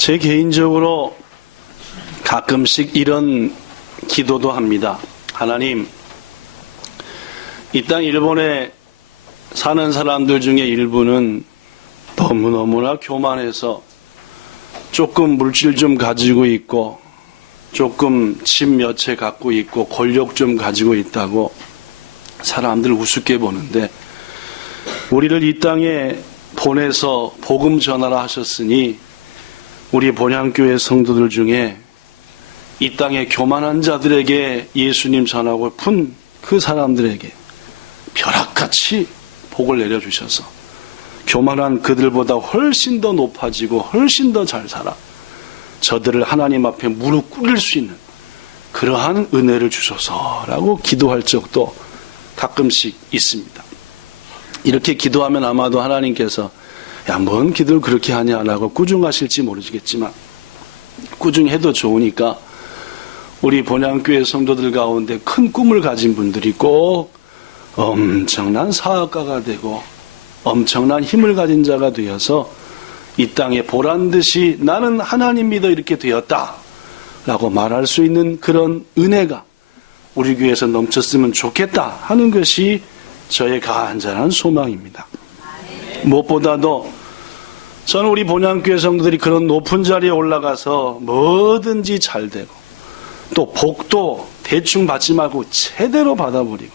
제 개인적으로 가끔씩 이런 기도도 합니다. 하나님, 이 땅 일본에 사는 사람들 중에 일부는 너무너무나 교만해서 조금 물질 좀 가지고 있고 조금 집 몇 채 갖고 있고 권력 좀 가지고 있다고 사람들 우습게 보는데, 우리를 이 땅에 보내서 복음 전하라 하셨으니 우리 본향교회 성도들 중에 이 땅에 교만한 자들에게 예수님 전하고픈 그 사람들에게 벼락같이 복을 내려주셔서 교만한 그들보다 훨씬 더 높아지고 훨씬 더 잘 살아 저들을 하나님 앞에 무릎 꿇일 수 있는 그러한 은혜를 주소서라고 기도할 적도 가끔씩 있습니다. 이렇게 기도하면 아마도 하나님께서 야, 뭔 기도를 그렇게 하냐라고 꾸중하실지 모르겠지만, 꾸중해도 좋으니까 우리 본향교회 성도들 가운데 큰 꿈을 가진 분들이 꼭 엄청난 사업가가 되고 엄청난 힘을 가진 자가 되어서 이 땅에 보란듯이 나는 하나님 믿어 이렇게 되었다 라고 말할 수 있는 그런 은혜가 우리 교회에서 넘쳤으면 좋겠다 하는 것이 저의 간절한 소망입니다. 무엇보다도 저는 우리 본향교회 성도들이 그런 높은 자리에 올라가서 뭐든지 잘 되고 또 복도 대충 받지 말고 제대로 받아버리고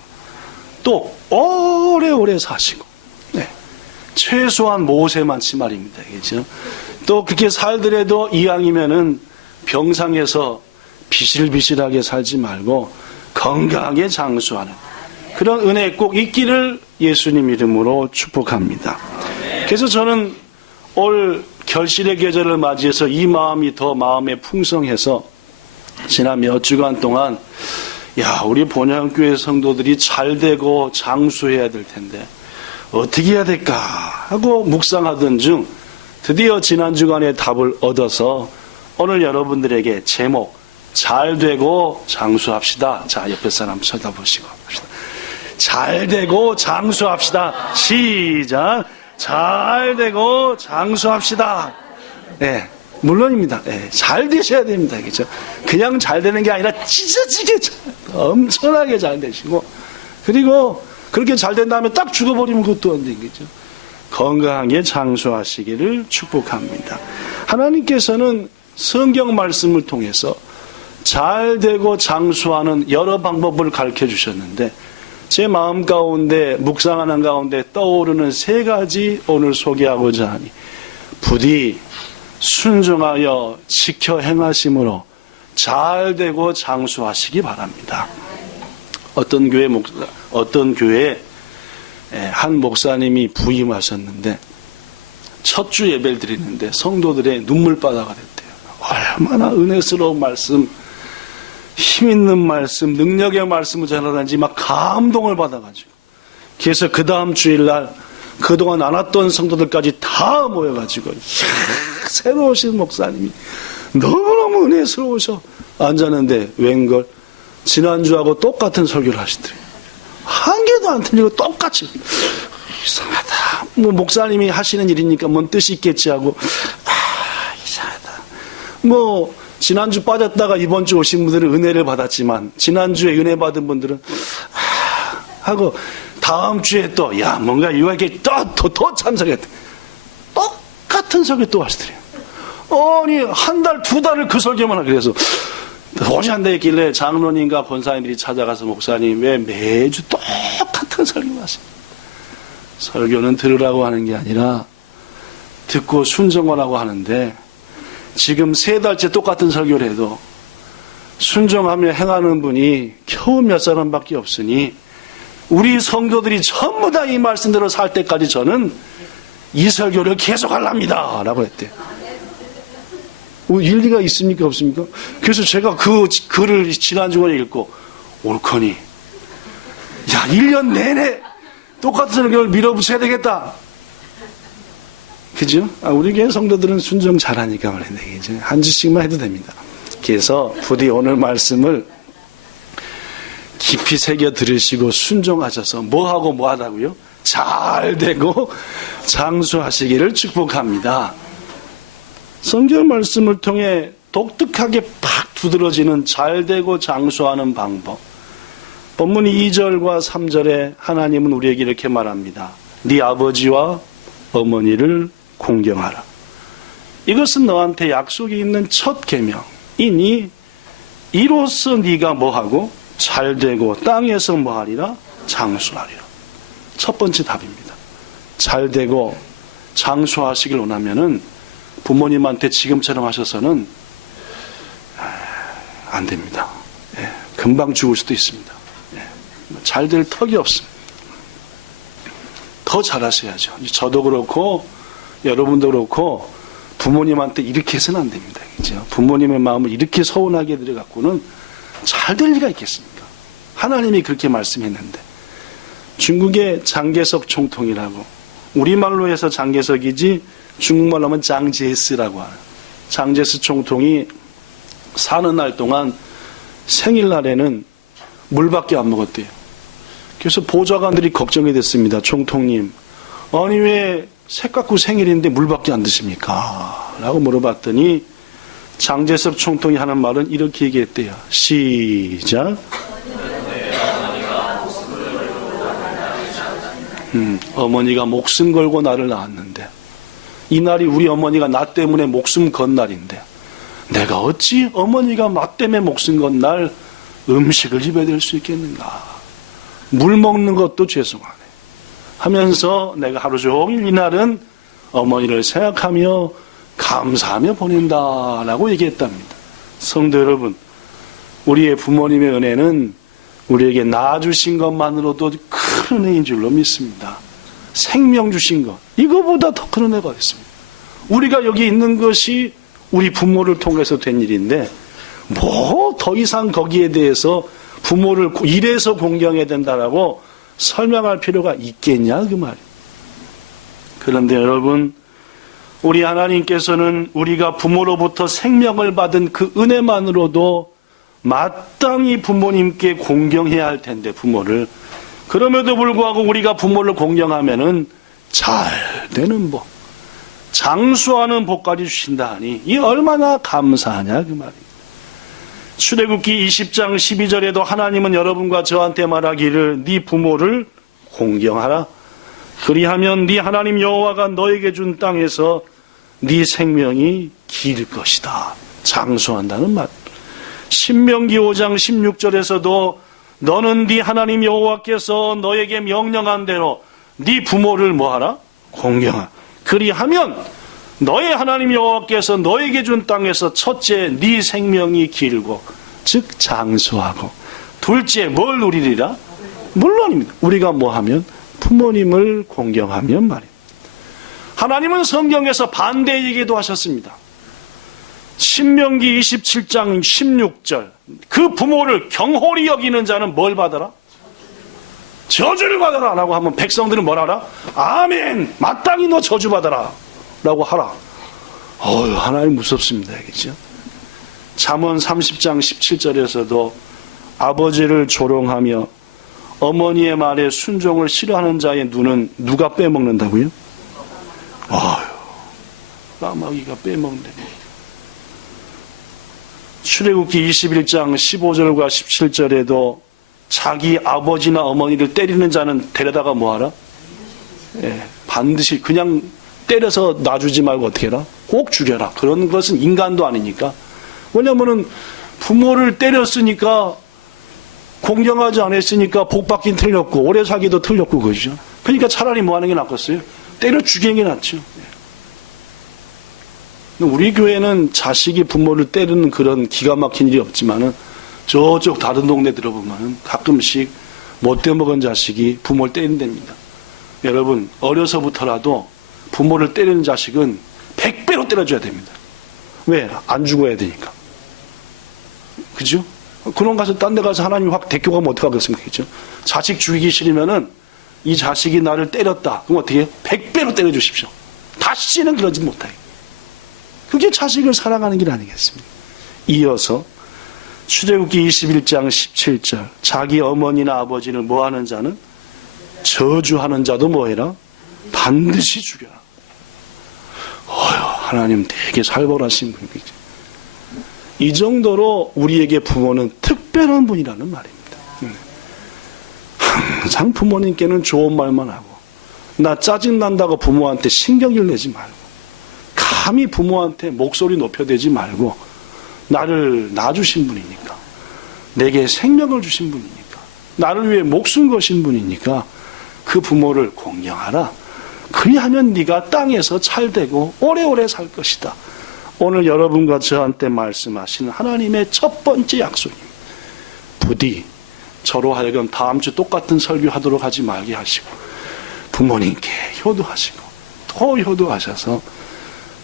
또 오래오래 사시고, 네, 최소한 모세만치 말입니다. 그렇죠? 또 그렇게 살더라도 이왕이면은 병상에서 비실비실하게 살지 말고 건강하게 장수하는 그런 은혜 꼭 있기를 예수님 이름으로 축복합니다. 그래서 저는 올 결실의 계절을 맞이해서 이 마음이 더 마음에 풍성해서 지난 몇 주간 동안 우리 본향교회 성도들이 잘 되고 장수해야 될 텐데 어떻게 해야 될까 하고 묵상하던 중 드디어 지난 주간에 답을 얻어서 오늘 여러분들에게 제목 잘 되고 장수합시다. 자, 옆에 사람 쳐다보시고 합시다. 잘 되고 장수합시다. 시작. 잘 되고 장수합시다. 네, 물론입니다. 네, 잘 되셔야 됩니다. 그렇죠? 그냥 잘 되는 게 아니라 찢어지게 엄청나게 잘 되시고, 그리고 그렇게 잘 된 다음에 딱 죽어버리면 그것도 안 되겠죠. 건강하게 장수하시기를 축복합니다. 하나님께서는 성경 말씀을 통해서 잘 되고 장수하는 여러 방법을 가르쳐 주셨는데, 제 마음 가운데 묵상하는 가운데 떠오르는 세 가지 오늘 소개하고자 하니, 부디 순종하여 지켜 행하심으로 잘 되고 장수하시기 바랍니다. 어떤 교회에 한 목사님이 부임하셨는데 첫 주 예배를 드리는데 성도들의 눈물바다가 됐대요. 얼마나 은혜스러운 말씀, 힘있는 말씀, 능력의 말씀을 전하는지 막 감동을 받아가지고, 그래서 그 다음 주일날 그동안 안 왔던 성도들까지 다 모여가지고 새로 오신 목사님이 너무너무 은혜스러우셔 앉았는데 웬걸 지난주하고 똑같은 설교를 하시더래요. 한 개도 안 틀리고 똑같이. 이상하다. 뭐 목사님이 하시는 일이니까 뭔 뜻이 있겠지 하고, 이상하다. 뭐 지난주 빠졌다가 이번 주 오신 분들은 은혜를 받았지만 지난주에 은혜 받은 분들은 하고 다음 주에 또 뭔가 이렇게 더 참석했대. 똑같은 설교 또 하시더래요. 아니 한 달, 두 달을 그 설교만 하게 돼서 도저히 안 되겠길래 장로님과 권사님들이 찾아가서 목사님 왜 매주 똑같은 설교만 하십니까? 설교는 들으라고 하는 게 아니라 듣고 순종하라고 하는데, 지금 3달째 똑같은 설교를 해도 순종하며 행하는 분이 겨우 몇 사람밖에 없으니 우리 성도들이 전부 다 이 말씀대로 살 때까지 저는 이 설교를 계속하랍니다 라고 했대요. 일리가 있습니까 없습니까? 그래서 제가 그 글을 지난주에 읽고 옳거니 1년 내내 똑같은 설교를 밀어붙여야 되겠다. 그죠? 우리 교회 성도들은 순종 잘하니까 말인데, 그죠? 한 주씩만 해도 됩니다. 그래서 부디 오늘 말씀을 깊이 새겨 들으시고 순종하셔서 뭐하고 뭐하다고요? 잘 되고 장수하시기를 축복합니다. 성경 말씀을 통해 독특하게 팍 두드러지는 잘되고 장수하는 방법. 본문 2절과 3절에 하나님은 우리에게 이렇게 말합니다. 네 아버지와 어머니를 공경하라. 이것은 너한테 약속이 있는 첫 계명이니 이로써 네가 뭐하고 잘되고 땅에서 뭐하리라? 장수하리라. 첫 번째 답입니다. 잘되고 장수하시길 원하면은 부모님한테 지금처럼 하셔서는 안 됩니다. 예, 금방 죽을 수도 있습니다. 예, 잘될 턱이 없습니다. 더 잘하셔야죠. 저도 그렇고 여러분도 그렇고 부모님한테 이렇게 해서는 안 됩니다. 그렇죠? 부모님의 마음을 이렇게 서운하게 들여갖고는 잘 될 리가 있겠습니까? 하나님이 그렇게 말씀했는데. 중국의 장개석 총통이라고, 우리말로 해서 장개석이지 중국말로 하면 장제스라고 하는 장제스 총통이 사는 날 동안 생일날에는 물밖에 안 먹었대요. 그래서 보좌관들이 걱정이 됐습니다. 총통님, 아니 왜 새깎고 생일인데 물밖에 안 드십니까? 라고 물어봤더니 장제석 총통이 하는 말은 이렇게 얘기했대요. 시작. 어머니가 목숨 걸고 나를 낳았는데 이 날이 우리 어머니가 나 때문에 목숨 건 날인데 내가 어찌 어머니가 나 때문에 목숨 건 날 음식을 입에 댈 수 있겠는가. 물 먹는 것도 죄송하네 하면서 내가 하루 종일 이날은 어머니를 생각하며 감사하며 보낸다라고 얘기했답니다. 성도 여러분, 우리의 부모님의 은혜는 우리에게 낳아주신 것만으로도 큰 은혜인 줄로 믿습니다. 생명 주신 것, 이거보다 더 큰 은혜가 있습니다. 우리가 여기 있는 것이 우리 부모를 통해서 된 일인데 뭐 더 이상 거기에 대해서 부모를 이래서 공경해야 된다라고 설명할 필요가 있겠냐 그 말이에요. 그런데 여러분, 우리 하나님께서는 우리가 부모로부터 생명을 받은 그 은혜만으로도 마땅히 부모님께 공경해야 할 텐데 부모를, 그럼에도 불구하고 우리가 부모를 공경하면은 잘 되는 복, 장수하는 복까지 주신다 하니 이 얼마나 감사하냐 그 말이에요. 출애굽기 20장 12절에도 하나님은 여러분과 저한테 말하기를 네 부모를 공경하라. 그리하면 네 하나님 여호와가 너에게 준 땅에서 네 생명이 길 것이다. 장수한다는 말. 신명기 5장 16절에서도 너는 네 하나님 여호와께서 너에게 명령한 대로 네 부모를 뭐하라? 공경하라. 그리하면 너의 하나님 여호와께서 너에게 준 땅에서 첫째 네 생명이 길고 즉 장수하고 둘째 뭘 누리리라? 물론입니다. 우리가 뭐하면? 부모님을 공경하면 말이에요. 하나님은 성경에서 반대 얘기도 하셨습니다. 신명기 27장 16절 그 부모를 경홀히 여기는 자는 뭘 받아라? 저주를 받아라 라고 하면 백성들은 뭘 하라? 아멘, 마땅히 너 저주 받아라 라고 하라. 하나님 무섭습니다. 그렇죠? 잠언 30장 17절에서도 아버지를 조롱하며 어머니의 말에 순종을 싫어하는 자의 눈은 누가 빼먹는다고요? 까마귀가 빼먹는다. 출애굽기 21장 15절과 17절에도 자기 아버지나 어머니를 때리는 자는 데려다가 뭐하라? 반드시 그냥 때려서 놔주지 말고 어떻게 해라? 꼭 죽여라. 그런 것은 인간도 아니니까. 왜냐면은 부모를 때렸으니까 공경하지 않았으니까 복 받긴 틀렸고 오래 살기도 틀렸고 그러죠. 그러니까 차라리 뭐 하는 게 낫겠어요? 때려 죽이는 게 낫죠. 우리 교회는 자식이 부모를 때리는 그런 기가 막힌 일이 없지만은 저쪽 다른 동네 들어보면은 가끔씩 못돼 먹은 자식이 부모를 때린답니다. 여러분, 어려서부터라도 부모를 때리는 자식은 100배로 때려줘야 됩니다. 왜? 안 죽어야 되니까. 그죠? 그런 가서 딴 데 가서 하나님 확 대교 가면 어떡하겠습니까? 그죠? 자식 죽이기 싫으면은 이 자식이 나를 때렸다. 그럼 어떻게 해요? 100배로 때려주십시오. 다시는 그러지 못하게. 그게 자식을 사랑하는 길 아니겠습니까? 이어서 출애굽기 21장 17절 자기 어머니나 아버지를 뭐하는 자는 저주하는 자도 뭐해라? 반드시 죽여라. 하나님 되게 살벌하신 분이죠. 이 정도로 우리에게 부모는 특별한 분이라는 말입니다. 항상 부모님께는 좋은 말만 하고, 나 짜증난다고 부모한테 신경질 내지 말고, 감히 부모한테 목소리 높여대지 말고, 나를 낳아주신 분이니까, 내게 생명을 주신 분이니까, 나를 위해 목숨 거신 분이니까 그 부모를 공경하라. 그리하면 네가 땅에서 잘되고 오래오래 살 것이다. 오늘 여러분과 저한테 말씀하시는 하나님의 첫 번째 약속입니다. 부디 저로 하여금 다음 주 똑같은 설교하도록 하지 말게 하시고, 부모님께 효도하시고 또 효도하셔서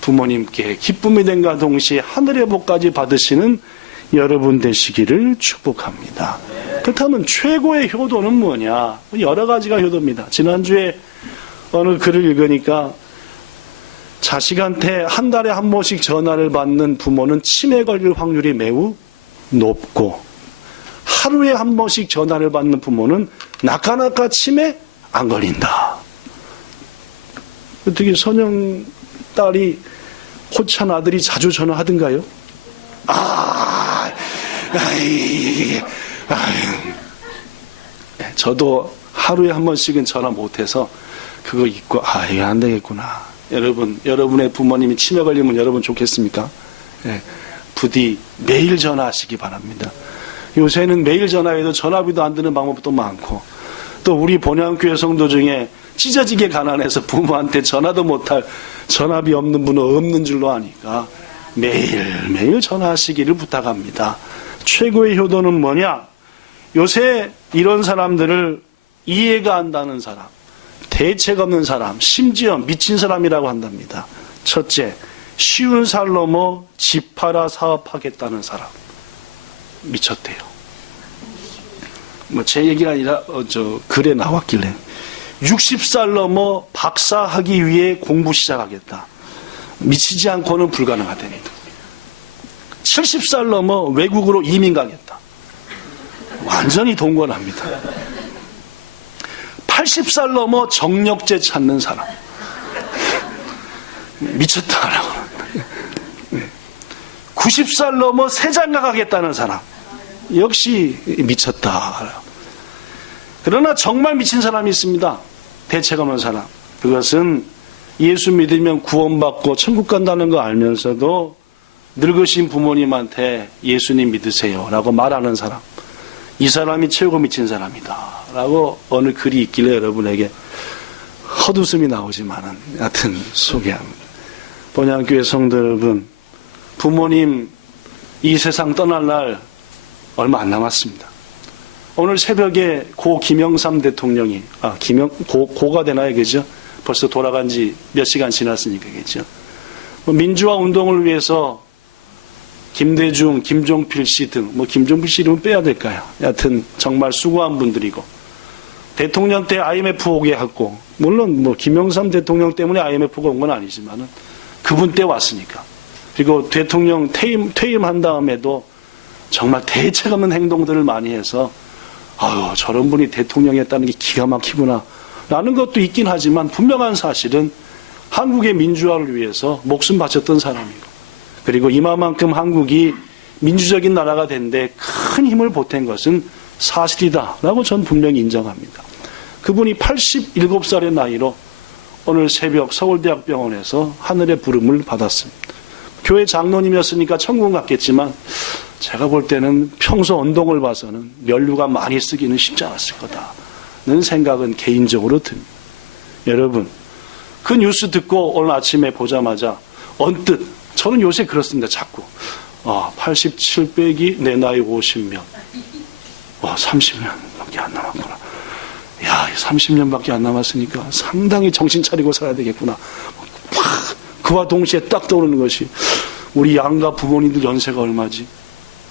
부모님께 기쁨이 된과 동시에 하늘의 복까지 받으시는 여러분 되시기를 축복합니다. 그렇다면 최고의 효도는 뭐냐? 여러 가지가 효도입니다. 지난주에 어느 글을 읽으니까 자식한테 한 달에 한 번씩 전화를 받는 부모는 치매 걸릴 확률이 매우 높고, 하루에 한 번씩 전화를 받는 부모는 나까나까 치매 안 걸린다. 어떻게 선영 딸이 호찬 아들이 자주 전화하던가요? 저도 하루에 한 번씩은 전화 못해서 그거 잊고 이거 안 되겠구나. 여러분의 부모님이 치매 걸리면 여러분 좋겠습니까? 부디 매일 전화하시기 바랍니다. 요새는 매일 전화해도 전화비도 안 드는 방법도 많고, 또 우리 본향교회 성도 중에 찢어지게 가난해서 부모한테 전화도 못할 전화비 없는 분은 없는 줄로 아니까 매일 전화하시기를 부탁합니다. 최고의 효도는 뭐냐? 요새 이런 사람들을 이해가 안 가는 사람, 대책 없는 사람, 심지어 미친 사람이라고 한답니다. 첫째, 쉬운 살 넘어 집 팔아 사업하겠다는 사람. 미쳤대요. 제 얘기가 아니라 글에 나왔길래 60살 넘어 박사하기 위해 공부 시작하겠다. 미치지 않고는 불가능하답니다. 70살 넘어 외국으로 이민 가겠다. 완전히 동건합니다. 80살 넘어 정력제 찾는 사람. 미쳤다라고. 90살 넘어 세장가 가겠다는 사람. 역시 미쳤다. 그러나 정말 미친 사람이 있습니다. 대책 없는 사람. 그것은 예수 믿으면 구원받고 천국 간다는 거 알면서도 늙으신 부모님한테 예수님 믿으세요 라고 말하는 사람. 이 사람이 최고 미친 사람이다 라고 어느 글이 있길래 여러분에게 헛웃음이 나오지만은 여하튼 소개합니다. 본향교회 성도 여러분, 부모님 이 세상 떠날 날 얼마 안 남았습니다. 오늘 새벽에 고 김영삼 대통령이 고가 되나요, 그죠? 벌써 돌아간 지 몇 시간 지났으니까, 그죠? 민주화 운동을 위해서 김대중, 김종필 씨 등, 김종필 씨 이름은 빼야 될까요? 여하튼 정말 수고한 분들이고, 대통령 때 IMF 오게 했고, 물론 김영삼 대통령 때문에 IMF가 온 건 아니지만은 그분 때 왔으니까. 그리고 대통령 퇴임한 다음에도 정말 대책 없는 행동들을 많이 해서 저런 분이 대통령이었다는 게 기가 막히구나 라는 것도 있긴 하지만, 분명한 사실은 한국의 민주화를 위해서 목숨 바쳤던 사람이고, 그리고 이만큼 한국이 민주적인 나라가 된데 큰 힘을 보탠 것은 사실이다 라고 전 분명히 인정합니다. 그분이 87살의 나이로 오늘 새벽 서울대학병원에서 하늘의 부름을 받았습니다. 교회 장로님이었으니까 천국 갔겠지만, 제가 볼 때는 평소 운동을 봐서는 면류가 많이 쓰기는 쉽지 않았을 거다는 생각은 개인적으로 듭니다. 여러분, 그 뉴스 듣고 오늘 아침에 보자마자 언뜻, 저는 요새 그렇습니다. 자꾸 87 빼기 내 나이 50년 30년밖에 안 남았구나. 30년밖에 안 남았으니까 상당히 정신 차리고 살아야 되겠구나. 그와 동시에 딱 떠오르는 것이, 우리 양가 부모님들 연세가 얼마지?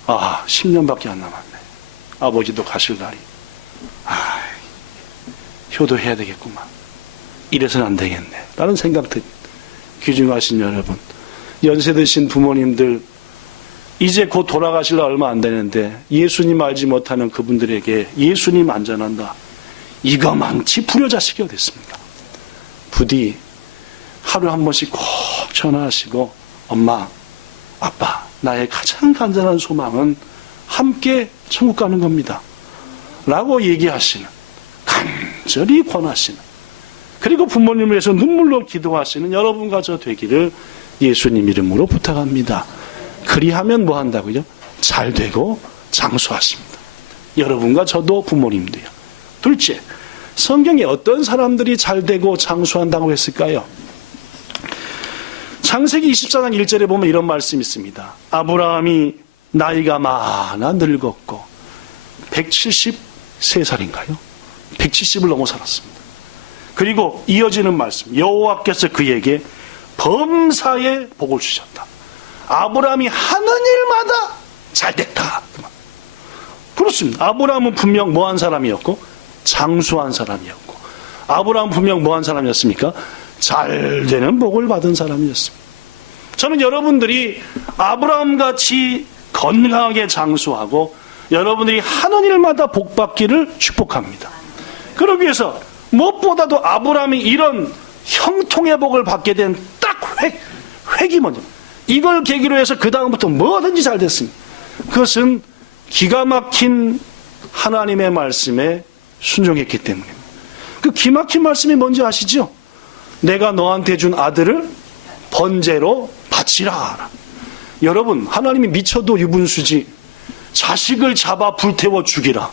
10년밖에 안 남았네. 아버지도 가실 날이. 효도해야 되겠구만. 이래서는 안 되겠네 라는 생각 듭니다. 귀중하신 여러분, 연세 드신 부모님들 이제 곧 돌아가실 날 얼마 안 되는데 예수님 알지 못하는 그분들에게 예수님 안전한다, 이거만치 불효자식이 어딨습니까? 부디 하루에 한 번씩 꼭 툭 전화하시고 엄마, 아빠, 나의 가장 간절한 소망은 함께 천국 가는 겁니다. 라고 얘기하시는, 간절히 권하시는, 그리고 부모님을 위해서 눈물로 기도하시는 여러분과 저 되기를 예수님 이름으로 부탁합니다. 그리하면 뭐 한다고요? 잘 되고 장수하십니다. 여러분과 저도 부모님도요. 둘째, 성경에 어떤 사람들이 잘 되고 장수한다고 했을까요? 창세기 24장 1절에 보면 이런 말씀이 있습니다. 아브라함이 나이가 많아 늙었고 173살인가요? 170을 넘어 살았습니다. 그리고 이어지는 말씀, 여호와께서 그에게 범사에 복을 주셨다. 아브라함이 하는 일마다 잘됐다. 그렇습니다. 아브라함은 분명 뭐한 사람이었고 장수한 사람이었고, 아브라함은 분명 뭐한 사람이었습니까? 잘되는 복을 받은 사람이었습니다. 저는 여러분들이 아브라함같이 건강하게 장수하고 여러분들이 하는 일마다 복받기를 축복합니다. 그러기 위해서 무엇보다도 아브라함이 이런 형통의 복을 받게 된 딱 획이 먼저, 이걸 계기로 해서 그 다음부터 뭐든지 잘 됐습니다. 그것은 기가 막힌 하나님의 말씀에 순종했기 때문입니다. 그 기막힌 말씀이 뭔지 아시죠? 내가 너한테 준 아들을 번제로 바치라. 여러분, 하나님이 미쳐도 유분수지 자식을 잡아 불태워 죽이라.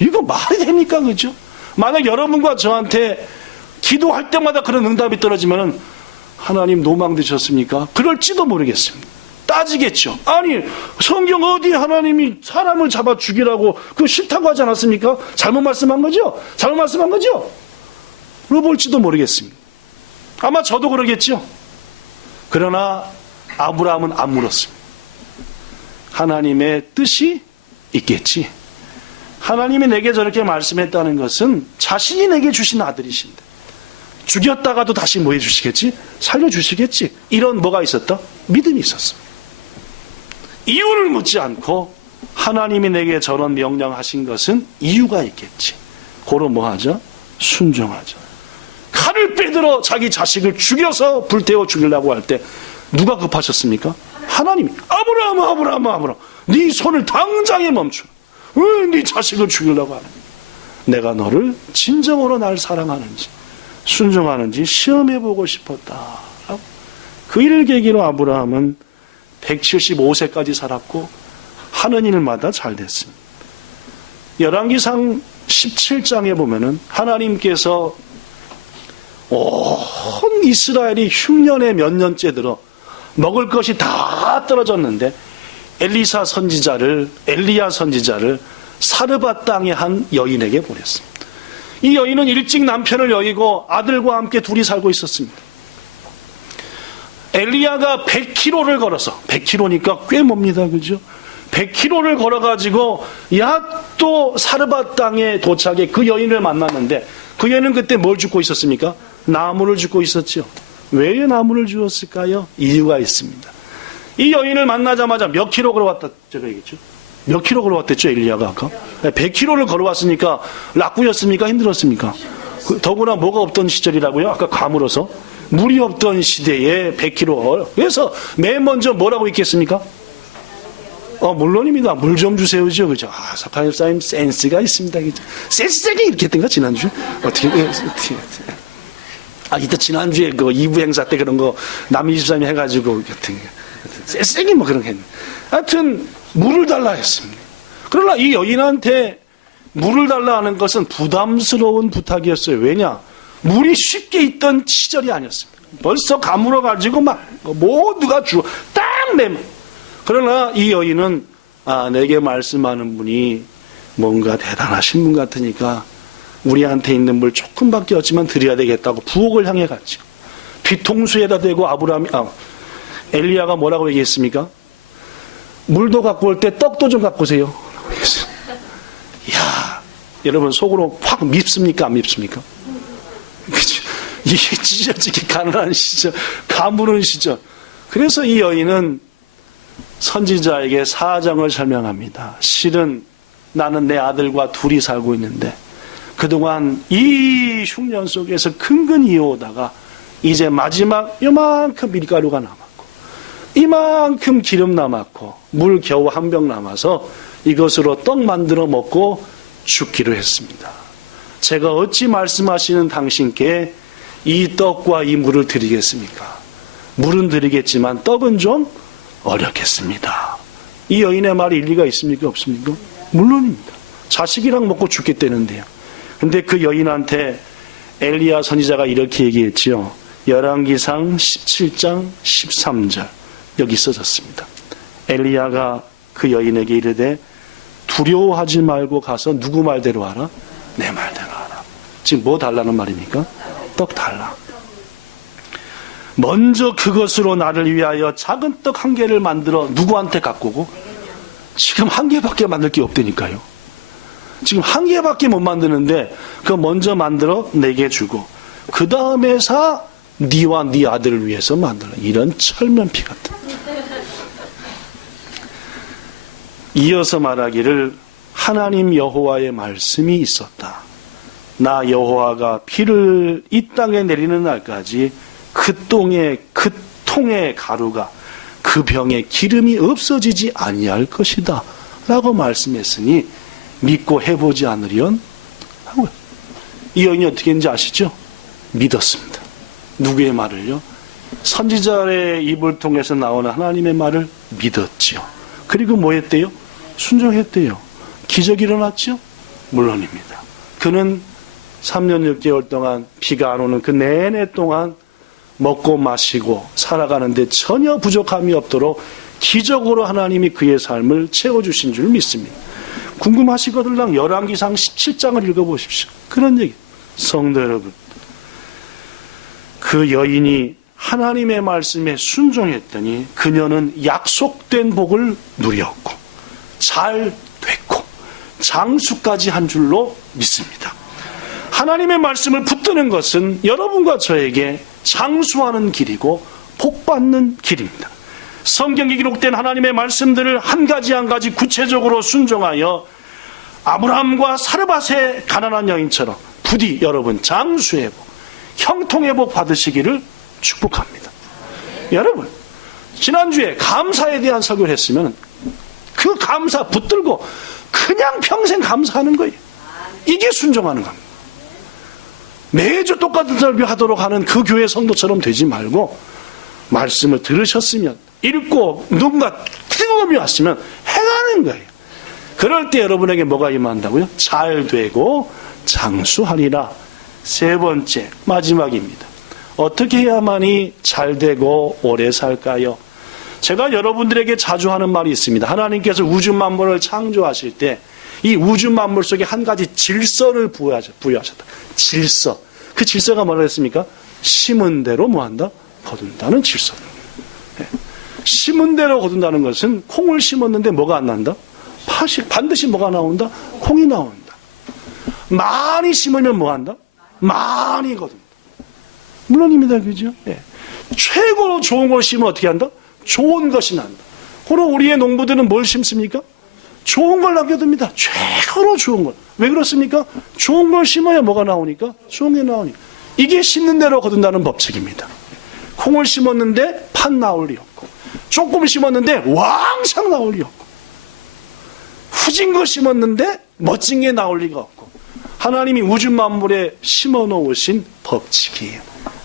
이거 말이 됩니까? 그죠? 만약 여러분과 저한테 기도할 때마다 그런 응답이 떨어지면 하나님 노망되셨습니까? 그럴지도 모르겠습니다. 따지겠죠. 아니, 성경 어디에 하나님이 사람을 잡아 죽이라고 그거 싫다고 하지 않았습니까? 잘못 말씀한 거죠? 잘못 말씀한 거죠? 물어볼지도 모르겠습니다. 아마 저도 그러겠죠. 그러나 아브라함은 안 물었습니다. 하나님의 뜻이 있겠지. 하나님이 내게 저렇게 말씀했다는 것은 자신이 내게 주신 아들이신데 죽였다가도 다시 뭐 해주시겠지? 살려주시겠지. 이런 뭐가 있었다? 믿음이 있었습니다. 이유를 묻지 않고 하나님이 내게 저런 명령하신 것은 이유가 있겠지. 고로 뭐 하죠? 순종하죠. 칼을 빼들어 자기 자식을 죽여서 불태워 죽이려고 할 때 누가 급하셨습니까? 하나님이. 아브라함, 네 손을 당장에 멈추라. 왜 네 자식을 죽이려고 하느냐? 내가 너를 진정으로 날 사랑하는지 순종하는지 시험해보고 싶었다. 그 일을 계기로 아브라함은 175세까지 살았고 하는 일마다 잘 됐습니다. 열왕기상 17장에 보면은 하나님께서 온 이스라엘이 흉년에 몇 년째 들어 먹을 것이 다 떨어졌는데 엘리야 선지자를 사르밧 땅의 한 여인에게 보냈습니다. 이 여인은 일찍 남편을 여의고 아들과 함께 둘이 살고 있었습니다. 엘리야가 100km를 걸어서, 100km니까 꽤 멉니다. 그죠? 100km를 걸어가지고 야또 사르밧 땅에 도착해 그 여인을 만났는데 그 여인은 그때 뭘 줍고 있었습니까? 나무를 줍고 있었죠. 왜 나무를 주었을까요? 이유가 있습니다. 이 여인을 만나자마자 몇 킬로 걸어왔다 제가 얘기했죠. 몇 킬로 걸어왔댔죠, 엘리야가 아까? 100km를 걸어왔으니까 낙구였습니까? 힘들었습니까? 더구나 뭐가 없던 시절이라고요? 아까 가물어서 물이 없던 시대에 100km. 그래서 맨 먼저 뭐라고 있겠습니까? 물론입니다. 물 좀 주세요죠, 그죠? 사카님 사님 센스가 있습니다, 그죠? 센스적이 이렇게 했던가 지난주에? 어떻게? 이따 지난주에 그 2부 행사 때 그런 거 남23이 해가지고 센스적이 뭐 그런 거 했네. 하여튼 물을 달라 했습니다. 그러나 이 여인한테 물을 달라 하는 것은 부담스러운 부탁이었어요. 왜냐? 물이 쉽게 있던 시절이 아니었습니다. 벌써 가물어가지고 막 모두가 딱 매면. 그러나 이 여인은 내게 말씀하는 분이 뭔가 대단하신 분 같으니까 우리한테 있는 물 조금밖에 없지만 드려야 되겠다고 부엌을 향해 갔죠. 뒤통수에다 대고 엘리야가 뭐라고 얘기했습니까? 물도 갖고 올 때 떡도 좀 갖고 오세요. 라고 얘기했어요. 이야, 여러분 속으로 확 밉습니까? 안 밉습니까? 그죠? 이게 찢어지게 가난한 시절, 가무른 시절. 그래서 이 여인은 선지자에게 사정을 설명합니다. 실은 나는 내 아들과 둘이 살고 있는데 그동안 이 흉년 속에서 근근히 이어오다가 이제 마지막 요만큼 밀가루가 남았고 이만큼 기름 남았고 물 겨우 한 병 남아서 이것으로 떡 만들어 먹고 죽기로 했습니다. 제가 어찌 말씀하시는 당신께 이 떡과 이 물을 드리겠습니까? 물은 드리겠지만 떡은 좀 어렵겠습니다. 이 여인의 말이 일리가 있습니까? 없습니까? 물론입니다. 자식이랑 먹고 죽겠다는데요. 근데 그 여인한테 엘리야 선지자가 이렇게 얘기했지요. 열왕기상 17장 13절 여기 써졌습니다. 엘리야가 그 여인에게 이르되 두려워하지 말고 가서 누구 말대로 하라? 내 말대로 하라. 지금 뭐 달라는 말입니까? 떡 달라. 먼저 그것으로 나를 위하여 작은 떡 한 개를 만들어 누구한테 갖고 오고? 지금 한 개밖에 만들 게 없다니까요. 지금 한 개밖에 못 만드는데 그거 먼저 만들어 내게 주고 그 다음에 사 네와 네 아들을 위해서 만들어. 이런 철면피 같은. 이어서 말하기를 하나님 여호와의 말씀이 있었다. 나 여호와가 비를 이 땅에 내리는 날까지 그 통의 가루가 그 병에 기름이 없어지지 아니할 것이다 라고 말씀했으니 믿고 해보지 않으련 하고요. 이 여인이 어떻게 했는지 아시죠? 믿었습니다. 누구의 말을요? 선지자의 입을 통해서 나오는 하나님의 말을 믿었지요. 그리고 뭐 했대요? 순종했대요. 기적이 일어났죠? 물론입니다. 그는 3년 6개월 동안 비가 안 오는 그 내내 동안 먹고 마시고 살아가는데 전혀 부족함이 없도록 기적으로 하나님이 그의 삶을 채워주신 줄 믿습니다. 궁금하시거든요. 열왕기상 17장을 읽어보십시오. 그런 얘기. 성도 여러분, 그 여인이 하나님의 말씀에 순종했더니 그녀는 약속된 복을 누렸고 잘 됐고 장수까지 한 줄로 믿습니다. 하나님의 말씀을 붙드는 것은 여러분과 저에게 장수하는 길이고 복받는 길입니다. 성경에 기록된 하나님의 말씀들을 한 가지 한 가지 구체적으로 순종하여 아브라함과 사르밧의 가난한 여인처럼 부디 여러분 장수의 복, 형통의 복 받으시기를 축복합니다. 여러분, 지난주에 감사에 대한 설교를 했으면 그 감사 붙들고 그냥 평생 감사하는 거예요. 이게 순종하는 겁니다. 매주 똑같은 설교하도록 하는 그 교회 성도처럼 되지 말고 말씀을 들으셨으면 읽고 누군가 뜨거움이 왔으면 행하는 거예요. 그럴 때 여러분에게 뭐가 임한다고요? 잘 되고 장수하리라. 세 번째, 마지막입니다. 어떻게 해야만이 잘 되고 오래 살까요? 제가 여러분들에게 자주 하는 말이 있습니다. 하나님께서 우주 만물을 창조하실 때 이 우주 만물 속에 한 가지 질서를 부여하셨다. 질서. 그 질서가 뭐라 했습니까? 심은 대로 뭐한다? 거둔다는 질서. 심은 대로 거둔다는 것은 콩을 심었는데 뭐가 안 난다? 반드시 뭐가 나온다? 콩이 나온다. 많이 심으면 뭐한다? 많이 거둔다. 물론입니다. 그죠? 예. 최고로 좋은 걸 심으면 어떻게 한다? 좋은 것이 난다. 그럼 우리의 농부들은 뭘 심습니까? 좋은 걸 남겨둡니다. 최고로 좋은 걸. 왜 그렇습니까? 좋은 걸 심어야 뭐가 나오니까? 좋은 게 나오니까. 이게 심는 대로 거둔다는 법칙입니다. 콩을 심었는데 팥 나올 리 없고, 조금 심었는데 왕창 나올 리 없고, 후진 거 심었는데 멋진 게 나올 리가 없고, 하나님이 우주 만물에 심어 놓으신 법칙이에요.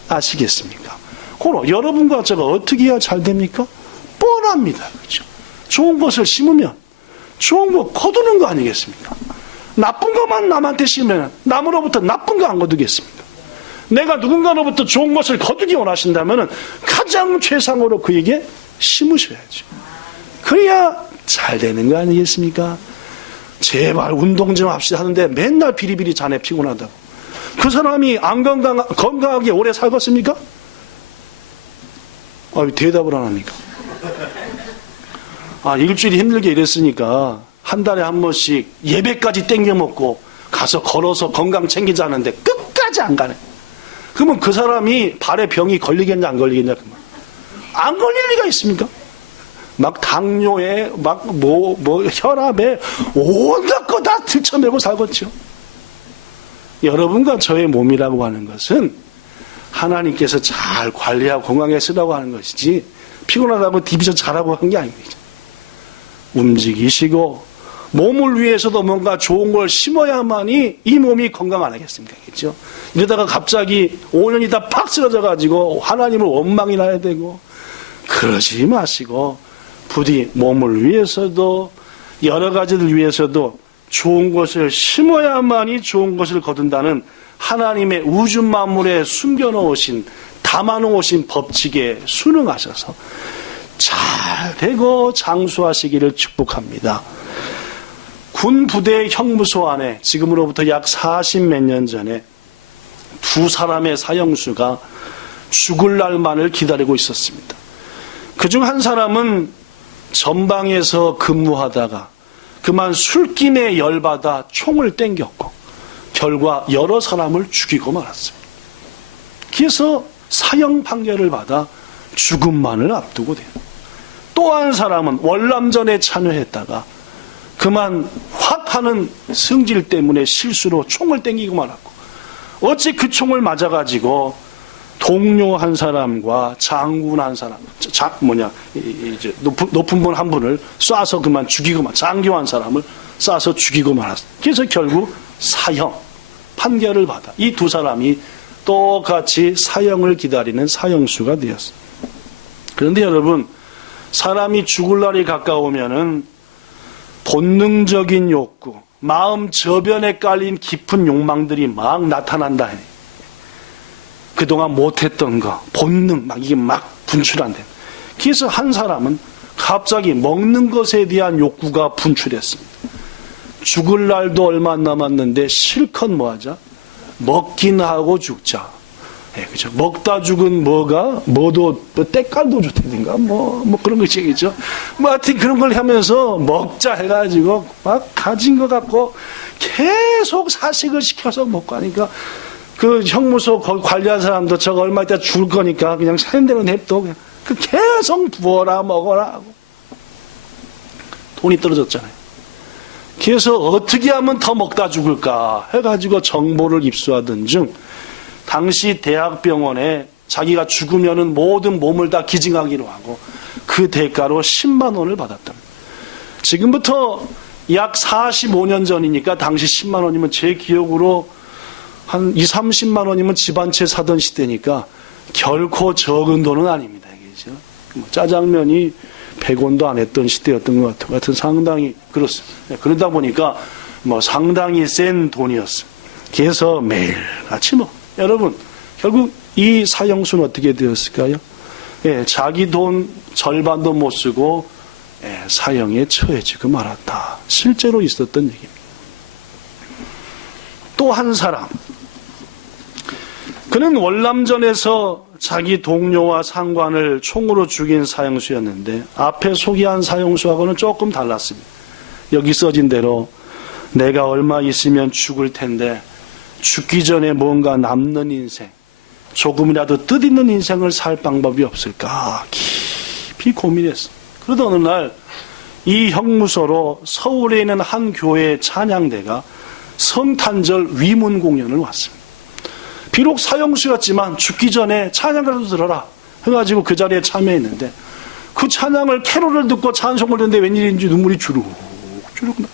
아시겠습니까? 그럼 여러분과 제가 어떻게 해야 잘 됩니까? 뻔합니다. 그렇죠? 좋은 것을 심으면 좋은 거 거두는 거 아니겠습니까? 나쁜 것만 남한테 심으면 남으로부터 나쁜 거 안 거두겠습니까? 내가 누군가로부터 좋은 것을 거두기 원하신다면 가장 최상으로 그에게 심으셔야죠. 그래야 잘 되는 거 아니겠습니까? 제발 운동 좀 합시다 하는데 맨날 비리비리 자네 피곤하다고. 그 사람이 안 건강하게 오래 살겠습니까? 대답을 안 합니까? 일주일이 힘들게 일했으니까 한 달에 한 번씩 예배까지 땡겨 먹고 가서 걸어서 건강 챙기자는데 끝까지 안 가네. 그러면 그 사람이 발에 병이 걸리겠냐 안 걸리겠냐? 안 걸릴 리가 있습니까? 막 당뇨에 막 혈압에 온갖 거 다 들쳐매고 살겠죠. 여러분과 저의 몸이라고 하는 것은 하나님께서 잘 관리하고 건강하게 쓰라고 하는 것이지 피곤하다고 디비전 잘하고 한 게 아닙니다. 움직이시고 몸을 위해서도 뭔가 좋은 걸 심어야만이 이 몸이 건강 안 하겠습니까? 그렇죠? 이러다가 갑자기 5년이 다 팍 쓰러져가지고 하나님을 원망이나 해야 되고 그러지 마시고 부디 몸을 위해서도 여러 가지들 위해서도 좋은 것을 심어야만이 좋은 것을 거둔다는 하나님의 우주 만물에 숨겨놓으신 담아놓으신 법칙에 순응하셔서 잘 되고 장수하시기를 축복합니다. 군 부대 형무소 안에 지금으로부터 약 40몇 년 전에 두 사람의 사형수가 죽을 날만을 기다리고 있었습니다. 그중 한 사람은 전방에서 근무하다가 그만 술김에 열받아 총을 땡겼고 결과 여러 사람을 죽이고 말았습니다. 그래서 사형 판결을 받아 죽음만을 앞두고 돼요. 또 한 사람은 월남전에 참여했다가 그만 확 하는 성질 때문에 실수로 총을 땡기고 말았고 어찌 그 총을 맞아가지고 동료 한 사람과 장군 한 사람, 이제 높은 분 한 분을 쏴서 그만 죽이고 장교 한 사람을 쏴서 죽이고 말았어. 그래서 결국 사형 판결을 받아 이 두 사람이 똑같이 사형을 기다리는 사형수가 되었어. 그런데 여러분, 사람이 죽을 날이 가까우면은 본능적인 욕구, 마음 저변에 깔린 깊은 욕망들이 막 나타난다. 그동안 못했던 거, 본능, 이게 막 분출한대. 그래서 한 사람은 갑자기 먹는 것에 대한 욕구가 분출했습니다. 죽을 날도 얼마 안 남았는데 실컷 뭐 하자? 먹긴 하고 죽자. 그죠? 먹다 죽은 뭐도 때깔도 좋다든가 뭐 그런 것이겠죠. 하여튼 그런 걸 하면서 먹자 해가지고 막 가진 것 같고 계속 사식을 시켜서 먹고 하니까 그 형무소 관리한 사람도 저거 얼마 있다 죽을 거니까 그냥 사는 대로 냅둬. 그냥 계속 부어라 먹어라 하고 돈이 떨어졌잖아요. 그래서 어떻게 하면 더 먹다 죽을까 해가지고 정보를 입수하던 중 당시 대학병원에 자기가 죽으면은 모든 몸을 다 기증하기로 하고 그 대가로 10만 원을 받았답니다. 지금부터 약 45년 전이니까 당시 10만 원이면 제 기억으로 한 2, 30만 원이면 집 한 채 사던 시대니까 결코 적은 돈은 아닙니다. 그죠? 짜장면이 100원도 안 했던 시대였던 것 같아요. 하여튼 상당히 그렇습니다. 그러다 보니까 상당히 센 돈이었습니다. 그래서 매일 같이 여러분, 결국 이 사형수는 어떻게 되었을까요? 자기 돈 절반도 못 쓰고 사형에 처해지고 말았다. 실제로 있었던 얘기입니다. 또 한 사람, 그는 월남전에서 자기 동료와 상관을 총으로 죽인 사형수였는데 앞에 소개한 사형수하고는 조금 달랐습니다. 여기 써진 대로 내가 얼마 있으면 죽을 텐데 죽기 전에 뭔가 남는 인생, 조금이라도 뜻있는 인생을 살 방법이 없을까 깊이 고민했어. 그러다 어느 날 이 형무소로 서울에 있는 한 교회의 찬양대가 성탄절 위문 공연을 왔습니다. 비록 사형수였지만 죽기 전에 찬양가라도 들어라 해가지고 그 자리에 참여했는데 그 찬양을 캐롤을 듣고 찬송을 듣는데 웬일인지 눈물이 주룩 나.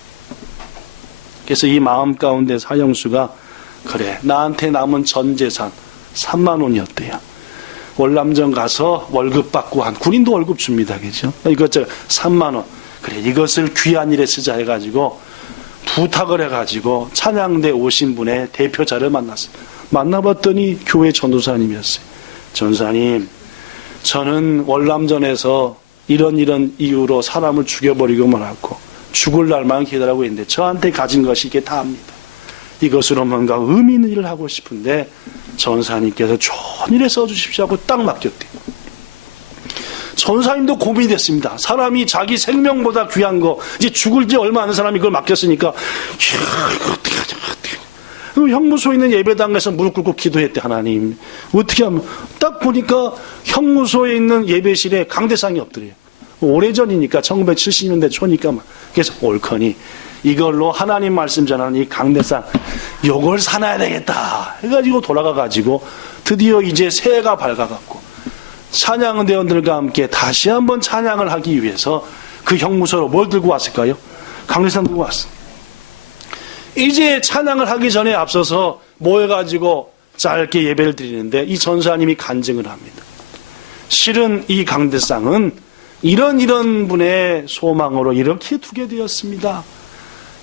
그래서 이 마음 가운데 사형수가 그래, 나한테 남은 전 재산 3만 원이었대요. 월남전 가서 월급 받고 한 군인도 월급 줍니다. 그죠? 이것저것 3만 원. 그래, 이것을 귀한 일에 쓰자 해가지고 부탁을 해가지고 찬양대 오신 분의 대표자를 만났어요. 만나봤더니 교회 전도사님이었어요. 전사님, 저는 월남전에서 이런 이유로 사람을 죽여버리고 말았고 죽을 날만 기다리고 있는데 저한테 가진 것이 이게 다입니다. 이것으로 뭔가 의미 있는 일을 하고 싶은데 전사님께서 좋은 일에 써주십시오 하고 딱 맡겼대요. 전사님도 고민이 됐습니다. 사람이 자기 생명보다 귀한 거, 이제 죽을 지 얼마 안 된 사람이 그걸 맡겼으니까 이거 어떻게 하냐. 그리고 형무소에 있는 예배당에서 무릎 꿇고 기도했대. 하나님 어떻게 하면, 딱 보니까 형무소에 있는 예배실에 강대상이 없더래요. 오래전이니까 1970년대 초니까 막. 그래서 옳거니 이걸로 하나님 말씀 전하는 이 강대상 요걸 사놔야 되겠다 해가지고 돌아가가지고 드디어 이제 새해가 밝아갖고 찬양대원들과 함께 다시 한번 찬양을 하기 위해서 그 형무소로 뭘 들고 왔을까요? 강대상 들고 왔어. 이제 찬양을 하기 전에 앞서서 모여가지고 짧게 예배를 드리는데 이 전사님이 간증을 합니다. 실은 이 강대상은 이런 분의 소망으로 이렇게 두게 되었습니다.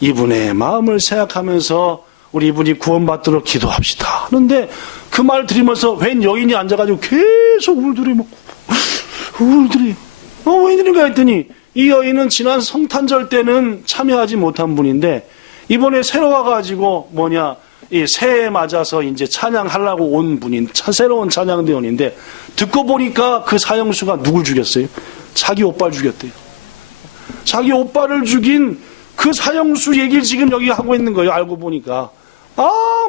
이분의 마음을 생각하면서 우리 이분이 구원받도록 기도합시다 하는데 그 말 들으면서 웬 여인이 앉아가지고 계속 울더래요. 웬일인가 했더니 이 여인은 지난 성탄절 때는 참여하지 못한 분인데 이번에 새로 와가지고 이 새해 맞아서 이제 찬양하려고 온 분인 새로운 찬양대원인데 듣고 보니까 그 사형수가 누굴 죽였어요? 자기 오빠를 죽였대요. 자기 오빠를 죽인 그 사형수 얘기를 지금 여기 하고 있는 거예요. 알고 보니까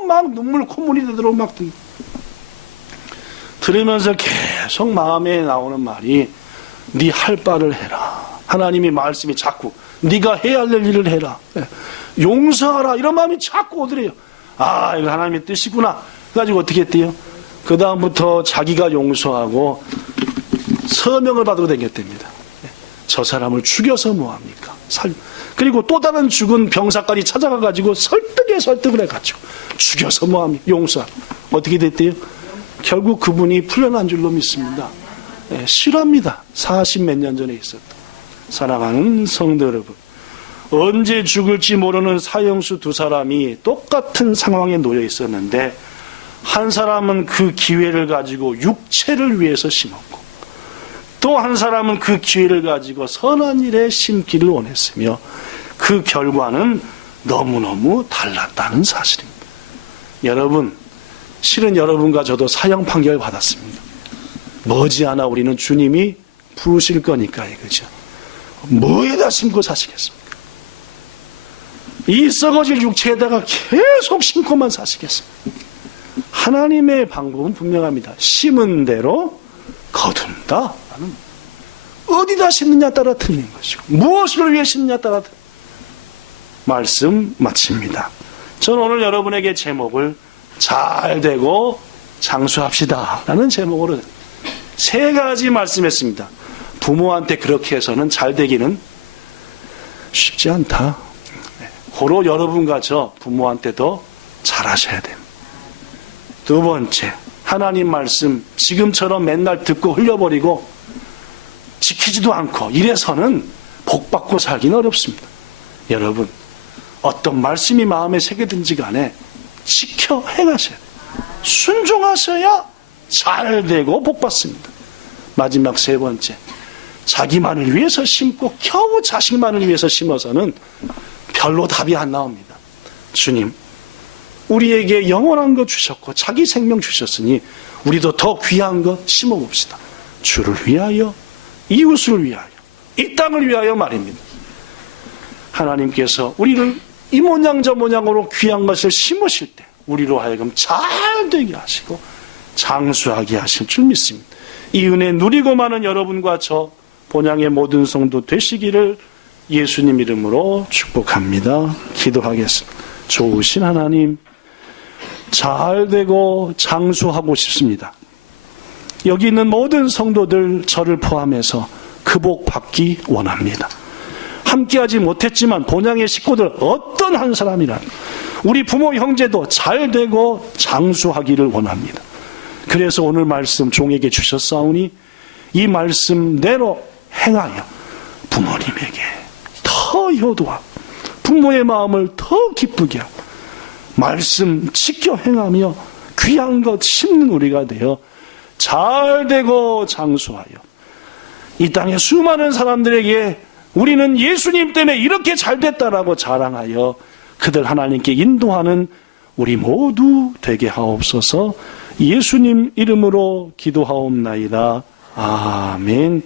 막 눈물 콧물이 되도록 막 들으면서 계속 마음에 나오는 말이 네 할 바를 해라. 하나님의 말씀이 자꾸 네가 해야 할 일을 해라. 용서하라. 이런 마음이 자꾸 오더래요. 이거 하나님의 뜻이구나. 그래가지고 어떻게 했대요? 그 다음부터 자기가 용서하고 서명을 받으러 다녔답니다. 저 사람을 죽여서 뭐합니까? 그리고 또 다른 죽은 병사까지 찾아가가지고 설득을 해가지고 죽여서 뭐합니까? 용서하고. 어떻게 됐대요? 결국 그분이 풀려난 줄로 믿습니다. 실화입니다. 40몇 년 전에 있었던. 사랑하는 성도 여러분, 언제 죽을지 모르는 사형수 두 사람이 똑같은 상황에 놓여 있었는데 한 사람은 그 기회를 가지고 육체를 위해서 심었고 또 한 사람은 그 기회를 가지고 선한 일에 심기를 원했으며 그 결과는 너무너무 달랐다는 사실입니다. 여러분, 실은 여러분과 저도 사형 판결을 받았습니다. 머지않아 우리는 주님이 부르실 거니까요. 그죠? 뭐에다 심고 사시겠습니까? 이 썩어질 육체에다가 계속 심고만 사시겠습니까? 하나님의 방법은 분명합니다. 심은 대로 거둔다. 어디다 심느냐 따라 틀리는 것이고 무엇을 위해 심느냐 따라 틀리는 말씀 마칩니다. 저는 오늘 여러분에게 제목을 잘 되고 장수합시다 라는 제목으로 3가지 말씀했습니다. 부모한테 그렇게 해서는 잘 되기는 쉽지 않다. 고로 여러분과 저 부모한테도 잘하셔야 됩니다. 2번째, 하나님 말씀 지금처럼 맨날 듣고 흘려버리고 지키지도 않고 이래서는 복받고 살기는 어렵습니다. 여러분, 어떤 말씀이 마음에 새겨든지 간에 지켜 행하셔야 돼요. 순종하셔야 잘 되고 복받습니다. 마지막 3번째, 자기만을 위해서 심고 겨우 자식만을 위해서 심어서는 별로 답이 안 나옵니다. 주님, 우리에게 영원한 것 주셨고 자기 생명 주셨으니 우리도 더 귀한 것 심어봅시다. 주를 위하여, 이웃을 위하여, 이 땅을 위하여 말입니다. 하나님께서 우리를 이 모양 저 모양으로 귀한 것을 심으실 때 우리로 하여금 잘 되게 하시고 장수하게 하실 줄 믿습니다. 이 은혜 누리고 많은 여러분과 저 본향의 모든 성도 되시기를 예수님 이름으로 축복합니다. 기도하겠습니다. 좋으신 하나님, 잘 되고 장수하고 싶습니다. 여기 있는 모든 성도들 저를 포함해서 그 복 받기 원합니다. 함께하지 못했지만 본향의 식구들 어떤 한 사람이라 우리 부모 형제도 잘 되고 장수하기를 원합니다. 그래서 오늘 말씀 종에게 주셨사오니 이 말씀대로 행하여 부모님에게 더 효도하고 부모의 마음을 더 기쁘게 하고 말씀 지켜 행하며 귀한 것 심는 우리가 되어 잘 되고 장수하여 이 땅의 수많은 사람들에게 우리는 예수님 때문에 이렇게 잘 됐다라고 자랑하여 그들 하나님께 인도하는 우리 모두 되게 하옵소서. 예수님 이름으로 기도하옵나이다. 아멘.